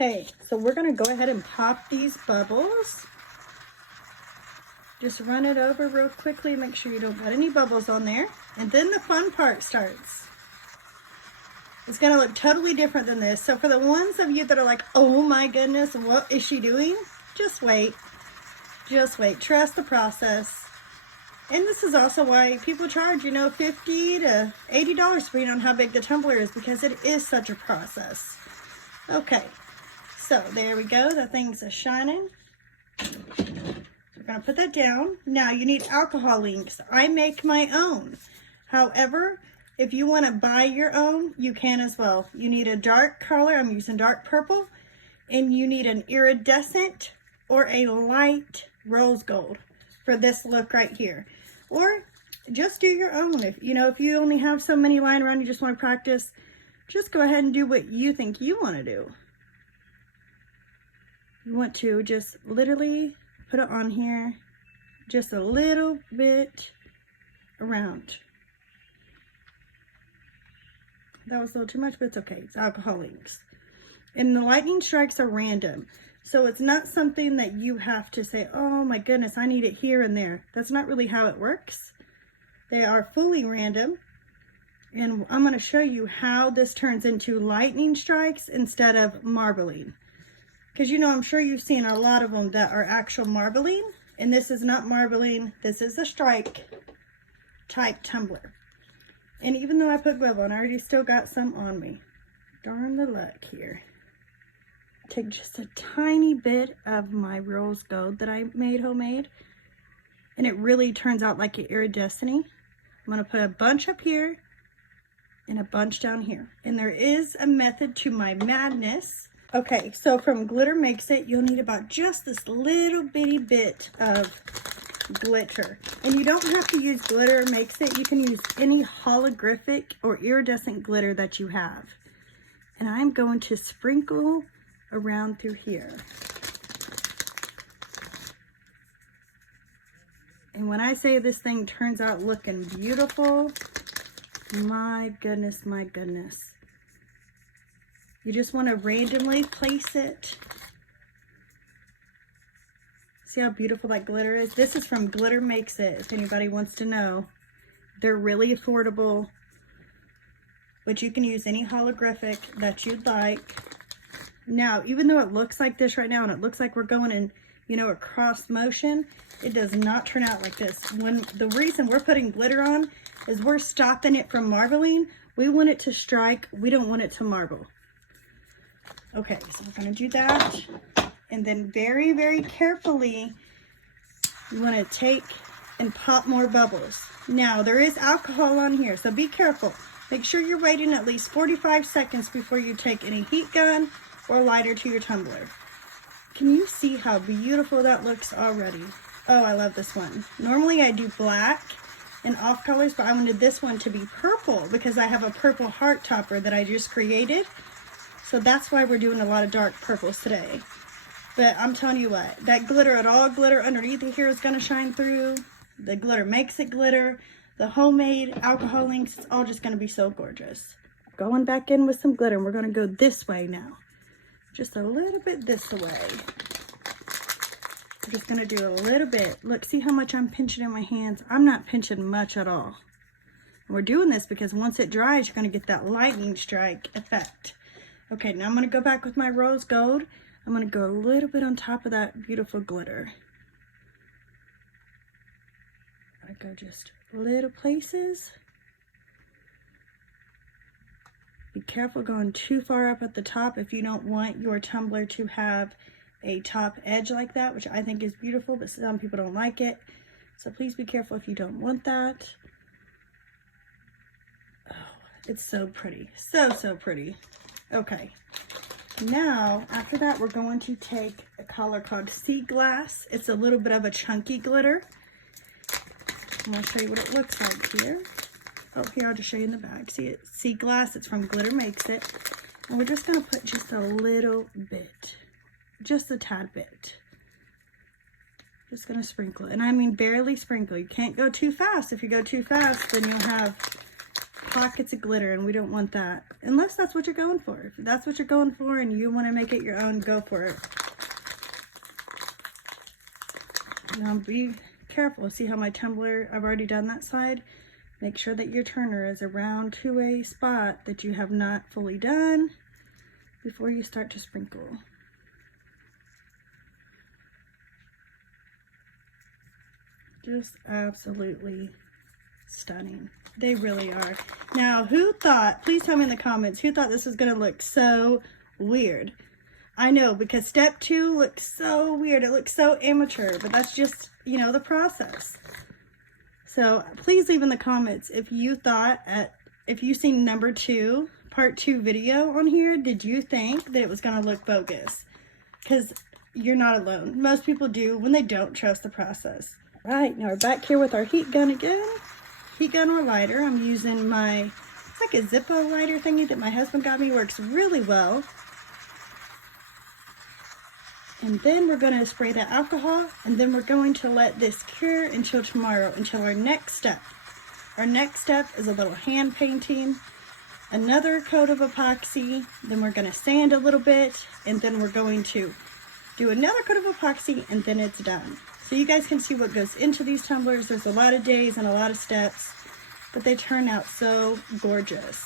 Okay, so we're gonna go ahead and pop these bubbles. Just run it over real quickly, make sure you don't got any bubbles on there. And then the fun part starts. It's gonna look totally different than this. So for the ones of you that are like, oh my goodness, what is she doing? Just wait, trust the process. And this is also why people charge, you know, $50 to $80 depending on how big the tumbler is, because it is such a process. Okay, so there we go, the thing's a shining. We're gonna put that down. Now you need alcohol inks. I make my own. However, if you wanna buy your own, you can as well. You need a dark color, I'm using dark purple, and you need an iridescent or a light rose gold for this look right here. Or just do your own. If you only have so many lying around, you just want to practice, just go ahead and do what you think you want to do. You want to just literally put it on here, just a little bit around. That was a little too much, but it's okay. It's alcohol inks. And the lightning strikes are random. So it's not something that you have to say, oh my goodness, I need it here and there. That's not really how it works. They are fully random. And I'm going to show you how this turns into lightning strikes instead of marbling. Because I'm sure you've seen a lot of them that are actual marbling. And this is not marbling. This is a strike type tumbler. And even though I put glove on, I already still got some on me. Darn the luck here. Take just a tiny bit of my rose gold that I made homemade, and it really turns out like an iridescent. I'm going to put a bunch up here and a bunch down here, and there is a method to my madness. Okay, so from Glitter Makes It, you'll need about just this little bitty bit of glitter, and you don't have to use Glitter Makes It. You can use any holographic or iridescent glitter that you have, and I'm going to sprinkle around through here. And when I say this thing turns out looking beautiful, my goodness, my goodness. You just want to randomly place it. See how beautiful that glitter is? This is from Glitter Makes It, if anybody wants to know. They're really affordable, but you can use any holographic that you'd like. Now, even though it looks like this right now, and it looks like we're going in, a cross motion, it does not turn out like this. The reason we're putting glitter on is we're stopping it from marbling. We want it to strike. We don't want it to marble. Okay, so we're going to do that. And then very, very carefully, you want to take and pop more bubbles. Now, there is alcohol on here, so be careful. Make sure you're waiting at least 45 seconds before you take any heat gun or lighter to your tumbler. Can you see how beautiful that looks already? Oh, I love this one. Normally I do black and off colors, but I wanted this one to be purple because I have a purple heart topper that I just created. So that's why we're doing a lot of dark purples today. But I'm telling you what, that glitter, all glitter underneath here is gonna shine through. The Glitter Makes It glitter, the homemade alcohol inks, it's all just gonna be so gorgeous. Going back in with some glitter, and we're gonna go this way now. Just a little bit this way. I'm just gonna do a little bit. Look, see how much I'm pinching in my hands? I'm not pinching much at all. And we're doing this because once it dries, you're gonna get that lightning strike effect. Okay, now I'm gonna go back with my rose gold. I'm gonna go a little bit on top of that beautiful glitter. I go just little places. Be careful going too far up at the top if you don't want your tumbler to have a top edge like that, which I think is beautiful, but some people don't like it. So please be careful if you don't want that. Oh, it's so pretty. So, so pretty. Okay. Now, after that, we're going to take a color called Sea Glass. It's a little bit of a chunky glitter. I'm going to show you what it looks like here. Oh, here, I'll just show you in the bag. See it? Sea Glass, it's from Glitter Makes It. And we're just going to put just a little bit. Just a tad bit. Just going to sprinkle it. And I mean barely sprinkle. You can't go too fast. If you go too fast, then you'll have pockets of glitter, and we don't want that. Unless that's what you're going for. If that's what you're going for and you want to make it your own, go for it. Now be careful. See how my tumbler, I've already done that side. Make sure that your turner is around to a spot that you have not fully done before you start to sprinkle. Just absolutely stunning. They really are. Now, who thought, please tell me in the comments, who thought this was going to look so weird? I know, because step 2 looks so weird. It looks so amateur, but that's just, you know, the process. So please leave in the comments if you thought, if you seen number 2, part 2 video on here, did you think that it was going to look bogus? Because you're not alone. Most people do when they don't trust the process. All right, now we're back here with our heat gun again. Heat gun or lighter. I'm using my, it's like a Zippo lighter thingy that my husband got me. Works really well. And then we're going to spray the alcohol, and then we're going to let this cure until tomorrow, until our next step. Our next step is a little hand painting, another coat of epoxy, then we're going to sand a little bit, and then we're going to do another coat of epoxy, and then it's done. So you guys can see what goes into these tumblers. There's a lot of days and a lot of steps, but they turn out so gorgeous.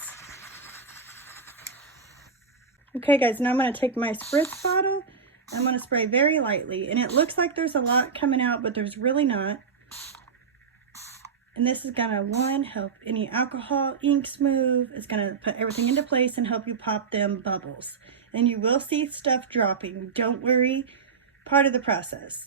Okay guys, now I'm going to take my spritz bottle. I'm going to spray very lightly, and it looks like there's a lot coming out, but there's really not. And this is going to, one, help any alcohol inks move. It's going to put everything into place and help you pop them bubbles. And you will see stuff dropping. Don't worry, part of the process.